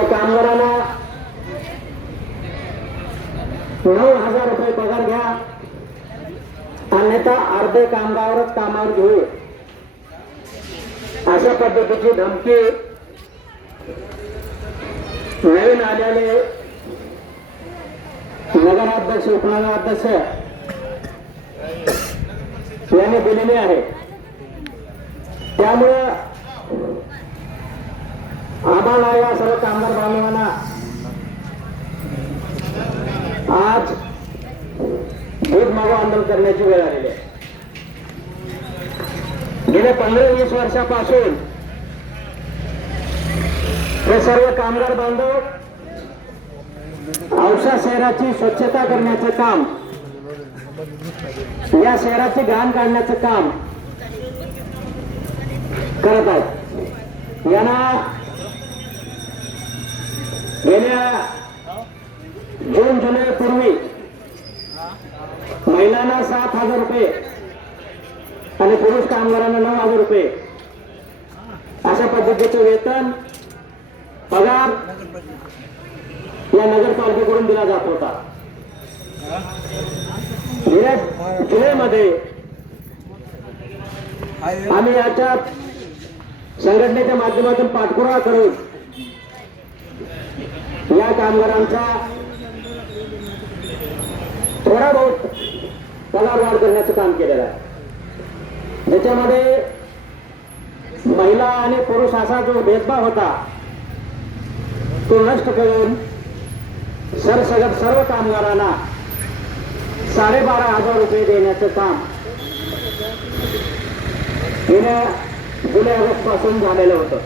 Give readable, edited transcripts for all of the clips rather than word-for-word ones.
या कामगारांना 9,000 रुपये पगार घ्या, अन्यथा अर्धे कामगारच कामावर घेऊ, अशा पद्धतीची धमकी नवीन आलेले नगराध्यक्ष उपनगराध्यक्ष यांनी दिलेली आहे. त्यामुळे आम्हाला या सर्व कामगार बांधवांना आज भीक मागो आंदोलन करण्याची वेळ आलेली आहे. गेल्या 15-20 वर्षापासून हे सर्व कामगार बांधव औसा शहराची स्वच्छता करण्याचं काम, या शहराची घाण काढण्याचं काम करत आहेत. यांना गेल्या जून-जुलै पूर्वी महिलांना 7,000 रुपये आणि पुरुष कामगारांना 9,000 रुपये अशा पद्धतीचे वेतन पगार या नगरपालिकेकडून दिला जात होता. गेल्या जुलैमध्ये आम्ही याच्या संघटनेच्या माध्यमातून पाठपुरावा करून या कामगारांचा थोडा बहुत पगार वाढ करण्याचं काम केलेलं आहे. ज्याच्यामध्ये महिला आणि पुरुष असा जो भेदभाव होता तो नष्ट करून सरसगट सर्व कामगारांना 12,500 रुपये देण्याचं काम गेल्या जुलै-ऑगस्ट पासून झालेलं होतं.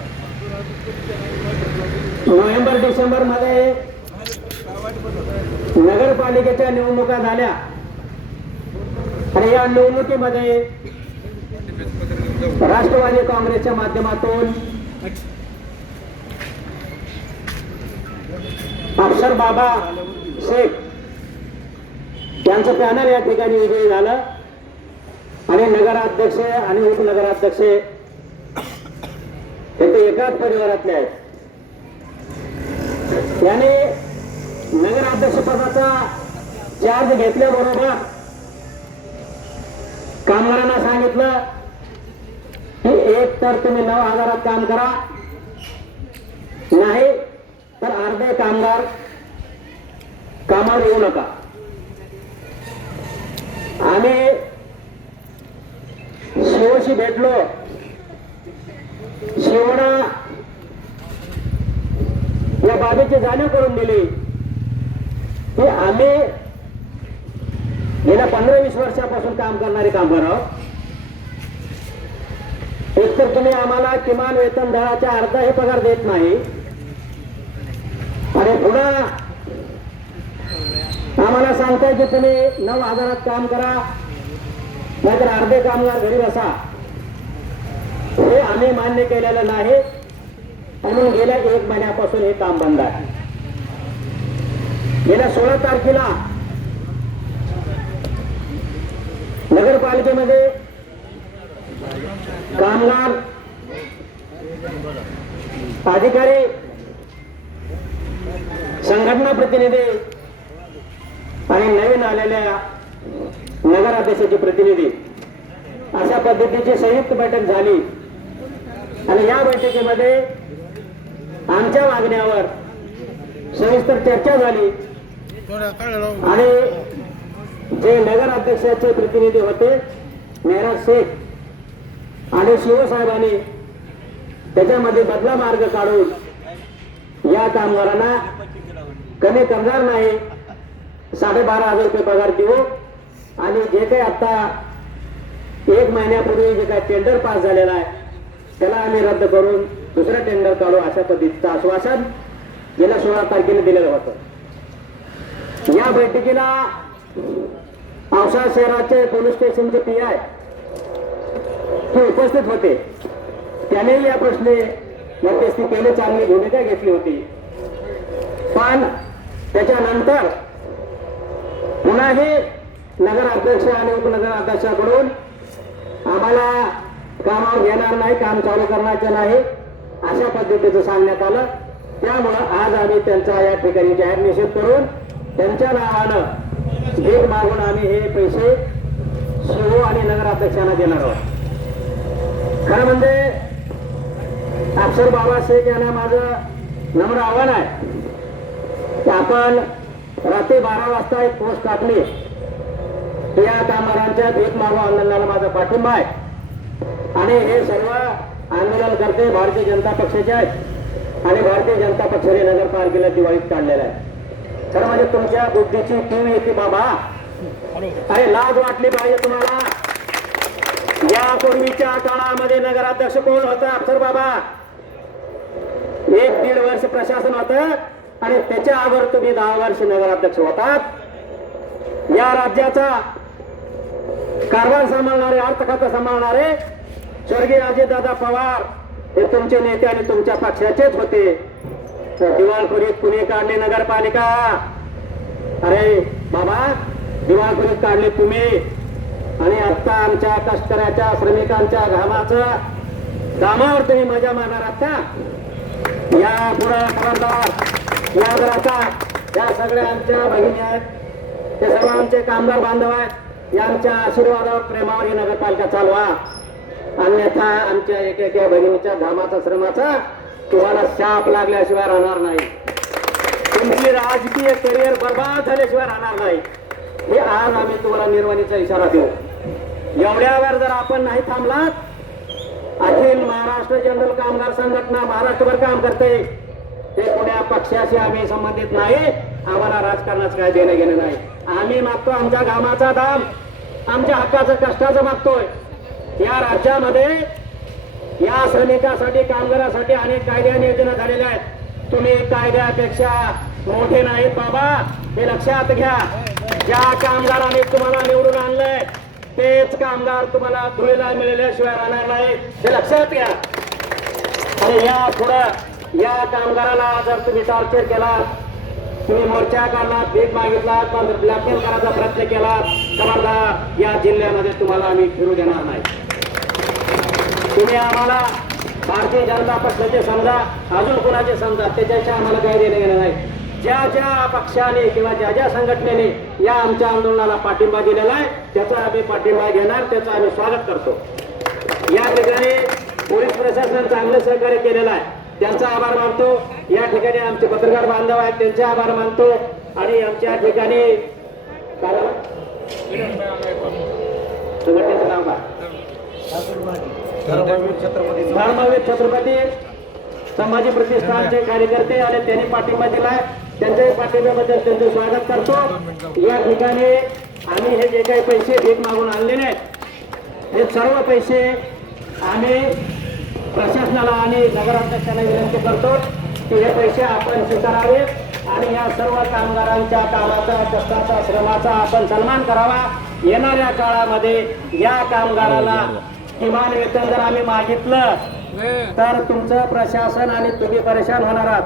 नोव्हेंबर-डिसेंबर मध्ये नगरपालिकेच्या निवडणुका झाल्या आणि या निवडणुकीमध्ये राष्ट्रवादी काँग्रेसच्या माध्यमातून अफसर बाबा शेख यांचं पॅनल या ठिकाणी विजयी झालं आणि नगराध्यक्ष आणि उपनगराध्यक्ष हे ते एकाच परिवारातले आहेत. याने नगराध्यक्ष पदाचा चार्ज घेतल्याबरोबर कामगारांना सांगितलं की एक तर तुम्ही 9,000 काम करा, नाही तर अर्धे कामगार कामावर येऊ नका. आम्ही शिवशी भेटलो. शिवनं या बाबीची जाणीव करून दिली की आम्ही गेल्या 15-20 वर्षापासून काम करणारे कामगार आहोत. एकतर तुम्ही आम्हाला किमान वेतन दराच्या अर्धाही पगार देत नाही आणि पुन्हा आम्हाला सांगताय की तुम्ही 9,000 काम करा, नाहीतर अर्धे कामगार घरी बसा. हे आम्ही मान्य केलेलं नाही म्हणून गेल्या 1 महिन्यापासून हे काम बंद आहे. गेल्या 16 तारखेला नगरपालिकेमध्ये कामगार अधिकारी, संघटना प्रतिनिधी आणि नवीन आलेल्या नगराध्यक्षाचे प्रतिनिधी अशा पद्धतीची संयुक्त बैठक झाली आणि या बैठकीमध्ये आमच्या मागण्यावर सविस्तर चर्चा झाली आणि जे नगराध्यक्षाचे प्रतिनिधी होते मेहराज शेख आणि शिवसाहेबांनी त्याच्यामध्ये बदला मार्ग काढून या कामगारांना कमी करणार नाही, 12,500 रुपये पगार देऊ आणि जे काही आता 1 महिन्यापूर्वी जे काही टेंडर पास झालेला आहे त्याला आम्ही रद्द करून दुसरा टेंडर काढू अशा पद्धतीचं आश्वासन गेल्या 16 तारखेला दिलेलं होतं. या बैठकीला औसा शहराचे पोलीस स्टेशनचे PI हे उपस्थित होते. त्यानेही या प्रश्नी मध्यस्थी केली, चांगली भूमिका घेतली होती. पण त्याच्यानंतर पुन्हाही नगराध्यक्ष आणि उपनगराध्यक्षाकडून आम्हाला कामावर घेणार नाही, काम चालू करण्याचं नाही अशा पद्धतीचं सांगण्यात आलं त्यामुळं आज आम्ही त्यांचा या ठिकाणी जाहीर निषेध करून त्यांच्या नावानं भीक मागून आम्ही हे पैसे शिवू आणि नगराध्यक्षांना देणार आहोत. खरं म्हणजे अक्षर बाबा शेख यांना माझं नम्र आव्हान आहे की आपण रात्री 12 वाजता एक पोस्ट टाकली, या कामगारांच्या भीक मागू आंदोलनाला माझा पाठिंबा आहे आणि हे सर्व आंदोलनकर्ते भारतीय जनता पक्षाचे आहेत आणि भारतीय जनता पक्षाने नगरपालिकेला दिवाळीत काढलेला आहे. खरं म्हणजे तुमच्या बुद्धीची टीव्ही येते बाबा, अरे लाज वाटली पाहिजे तुम्हाला. यापूर्वीच्या काळामध्ये नगराध्यक्ष कोण होता? अक्षर बाबा. 1-1.5 वर्ष प्रशासन होतं आणि त्याच्या अगोदर तुम्ही 10 वर्ष नगराध्यक्ष होतात. या राज्याचा कारभार सांभाळणारे, अर्थ खातं सांभाळणारे स्वर्गीय अजितदादा पवार हे तुमचे नेते आणि तुमच्या पक्षाचेच होते. दिवाळखोरीत कुणी काढली नगरपालिका? अरे बाबा, दिवाळखोरीत काढली तुम्ही आणि आता आमच्या कष्टकऱ्याच्या श्रमिकांच्या घामाचं दामावर तुम्ही मजा मारणार आहात का? या पुढं खबरदार, या घराचा, या सगळ्या आमच्या भगिनी आहेत, ते सर्व आमचे कामगार बांधव आहेत, यांच्या आशीर्वादावर प्रेमावर ही नगरपालिका चालवा. अन्यथा आमच्या एकेका भगिनीच्या घामाचा श्रमाचा तुम्हाला शाप लागल्याशिवाय राहणार नाही. तुमची राजकीय करिअर बर्बाद झाल्याशिवाय राहणार नाही. हे आज आम्ही तुम्हाला निर्वाणीचा इशारा देऊ. एवढ्यावर जर आपण नाही थांबलात, अखिल महाराष्ट्र जनरल कामगार संघटना महाराष्ट्रभर काम करते. ते कोण्या पक्षाशी आम्ही संबंधित नाही, आम्हाला राजकारणाचं काय देणं घेणं नाही. आम्ही मागतो आमच्या घामाचा दाम, आमच्या हक्काचं कष्टाचं मागतोय. या राज्यामध्ये या श्रमिकासाठी, कामगारासाठी अनेक कायदे आणि योजना झालेल्या आहेत. तुम्ही कायद्यापेक्षा मोठे नाहीत बाबा, हे लक्षात घ्या. ज्या कामगारांनी तुम्हाला निवडून आणलंय तेच कामगार तुम्हाला धुळीला मिळाल्याशिवाय राहणार नाही, हे लक्षात घ्या. आणि या पुढं या कामगाराला जर तुम्ही टॉर्चर केला, तुम्ही मोर्चा काढला, भीक मागितलात, ब्लॅकमेल करायचा प्रयत्न केला, खबरदार, या जिल्ह्यामध्ये तुम्हाला आम्ही फिरू देणार नाही. तुम्ही आम्हाला भारतीय जनता पक्षाचे समजा, अजून कोणाचे समजा, त्याच्याशी आम्हाला काही देणं घेणं नाही. ज्या ज्या पक्षाने किंवा ज्या ज्या संघटनेने या आमच्या आंदोलनाला पाठिंबा दिलेला आहे त्याचा आम्ही पाठिंबा घेणार, त्याचं आम्ही स्वागत करतो. या ठिकाणी पोलीस प्रशासन चांगलं सहकार्य केलेलं आहे, त्यांचा आभार मानतो. या ठिकाणी आमचे पत्रकार बांधव आहेत, त्यांचे आभार मानतो. आणि आमच्या ठिकाणी संघटनेचं नाव काय? धर्मवीर छत्रपती संभाजी प्रतिष्ठानचे कार्यकर्ते आणि त्यांनी पाठिंबा दिलाय, त्यांच्या पाठिंब्याबद्दल त्यांचं स्वागत करतो. या ठिकाणी आम्ही हे जे काही पैसे भीक मागून आणलेले आहेत हे सर्व पैसे आम्ही प्रशासनाला आणि नगराध्यक्षांना विनंती करतो की हे पैसे आपण स्वीकारावे आणि या सर्व कामगारांच्या कामाचा, कष्टाचा, श्रमाचा आपण सन्मान करावा. येणाऱ्या काळामध्ये या कामगाराला किमान वेतन जर आम्ही मागितलं तर तुमचं प्रशासन आणि तुम्ही परेशान होणार आहात.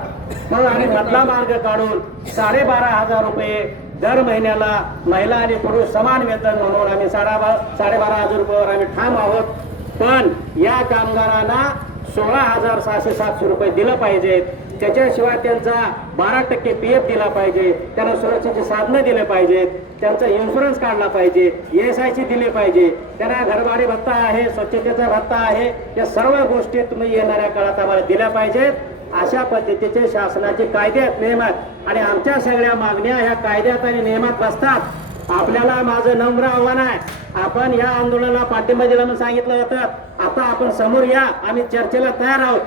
मग आम्ही मधला मार्ग काढून 12,500 रुपये दर महिन्याला महिला आणि पुरुष समान वेतन म्हणून आम्ही 12,500 रुपयावर आम्ही ठाम आहोत. पण या कामगारांना 16,707 रुपये दिलं पाहिजे. त्याच्याशिवाय त्यांचा 12% PF दिला पाहिजे, त्यांना सुरक्षेची साधनं दिले पाहिजेत, त्यांचा इन्शुरन्स काढला पाहिजे, ESIC दिले पाहिजे, त्यांना घरभाडे भत्ता आहे, स्वच्छतेचा भत्ता आहे. या सर्व गोष्टी तुम्ही येणाऱ्या काळात आम्हाला दिल्या पाहिजेत. अशा पद्धतीचे शासनाचे कायद्यात, नियमात आणि आमच्या सगळ्या मागण्या ह्या कायद्यात आणि नियमात बसतात. आपल्याला माझं नम्र आव्हान आहे, आपण या आंदोलनाला पाठिंबा दिला म्हणून सांगितलं होतं, आता आपण समोर या, आम्ही चर्चेला तयार आहोत.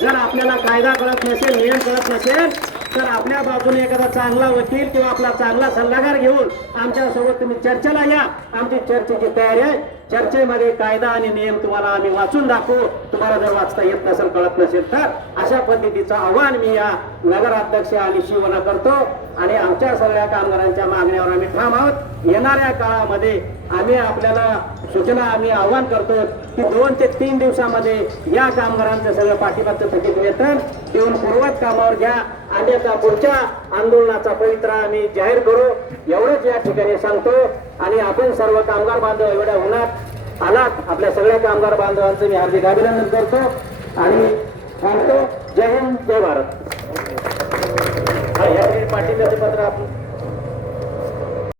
जर आपल्याला कायदा कळत नसेल, नियम कळत नसेल तर आपल्या बाजूने एखादा चांगला वकील किंवा आपला चांगला सल्लागार घेऊन आमच्यासोबत तुम्ही चर्चेला या. आमची चर्चेची तयारी आहे. चर्चेमध्ये कायदा आणि नियम तुम्हाला आम्ही वाचून दाखवू. तुम्हाला जर वाचता येत नसेल, कळत नसेल तर अशा पद्धतीचं आव्हान मी या नगराध्यक्ष आणि शिवना करतो. आणि आमच्या सगळ्या कामगारांच्या मागण्यावर आम्ही ठाम आहोत. येणाऱ्या काळामध्ये आम्ही आपल्याला सूचना, आम्ही आव्हान करतो की 2 ते 3 दिवसामध्ये या कामगारांचं सगळं पाठीमागचं थकीत वेतन देऊन पूर्वत कामावर घ्या. अन्यथा पुढच्या आंदोलनाचा पवित्रा आम्ही जाहीर करू, एवढंच या ठिकाणी सांगतो. आणि आपण सर्व कामगार बांधव एवढ्या उन्हात आलात, आपल्या सगळ्या कामगार बांधवांचं मी हार्दिक अभिनंदन करतो आणि सांगतो. जय हिंद, जय भारत. आपलं